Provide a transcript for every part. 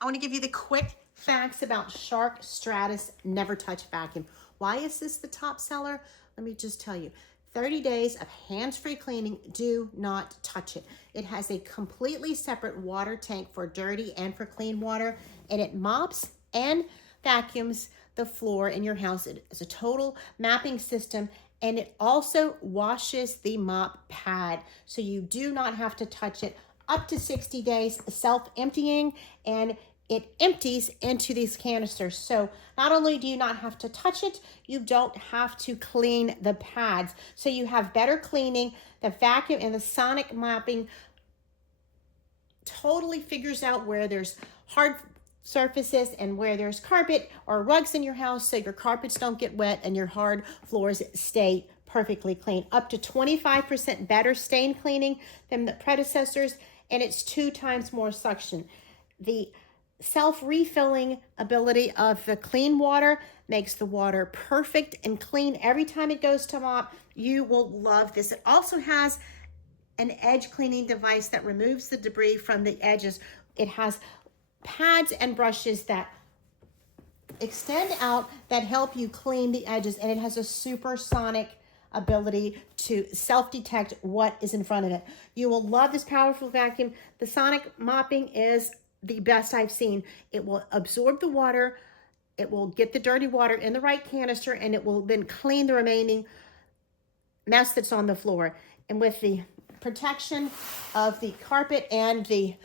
I want to give you the quick facts about Shark Stratos NeverTouch Vacuum. Why is this the top seller? Let me just tell you. 30 days of hands-free cleaning. Do not touch it. It has a completely separate water tank for dirty and for clean water, and it mops and vacuums the floor in your house. It is a total mapping system, and it also washes the mop pad, so you do not have to touch it. Up to 60 days self-emptying, and it empties into these canisters. So not only do you not have to touch it, you don't have to clean the pads. So you have better cleaning. The vacuum and the sonic mopping totally figures out where there's hard surfaces and where there's carpet or rugs in your house, so your carpets don't get wet and your hard floors stay perfectly clean. Up to 25% better stain cleaning than the predecessors, and it's 2 times more suction. The self-refilling ability of the clean water makes the water perfect and clean every time it goes to mop. You will love this. It also has an edge cleaning device that removes the debris from the edges. It has pads and brushes that extend out that help you clean the edges, and it has a supersonic ability to self-detect what is in front of it. You will love this powerful vacuum. The sonic mopping is the best I've seen. It will absorb the water, it will get the dirty water in the right canister, and it will then clean the remaining mess that's on the floor. And with the protection of the carpet and the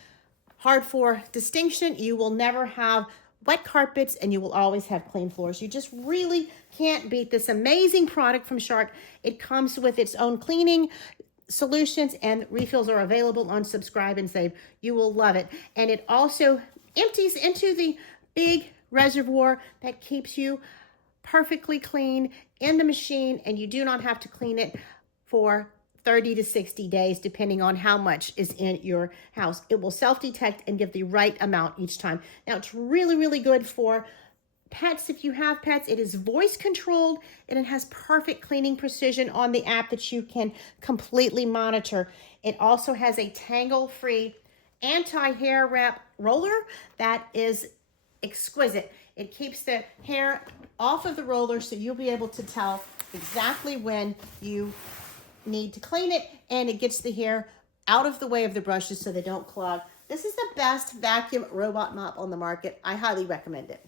hard floor distinction, you will never have wet carpets, and you will always have clean floors. You just really can't beat this amazing product from Shark. It comes with its own cleaning solutions, and refills are available on Subscribe and Save. You will love it. And it also empties into the big reservoir that keeps you perfectly clean in the machine, and you do not have to clean it for 30 to 60 days, depending on how much is in your house. It will self-detect and give the right amount each time. Now, it's really, really good for pets. If you have pets, it is voice controlled, and it has perfect cleaning precision on the app that you can completely monitor. It also has a tangle-free anti-hair wrap roller that is exquisite. It keeps the hair off of the roller, so you'll be able to tell exactly when you need to clean it, and it gets the hair out of the way of the brushes so they don't clog. This is the best vacuum robot mop on the market. I highly recommend it.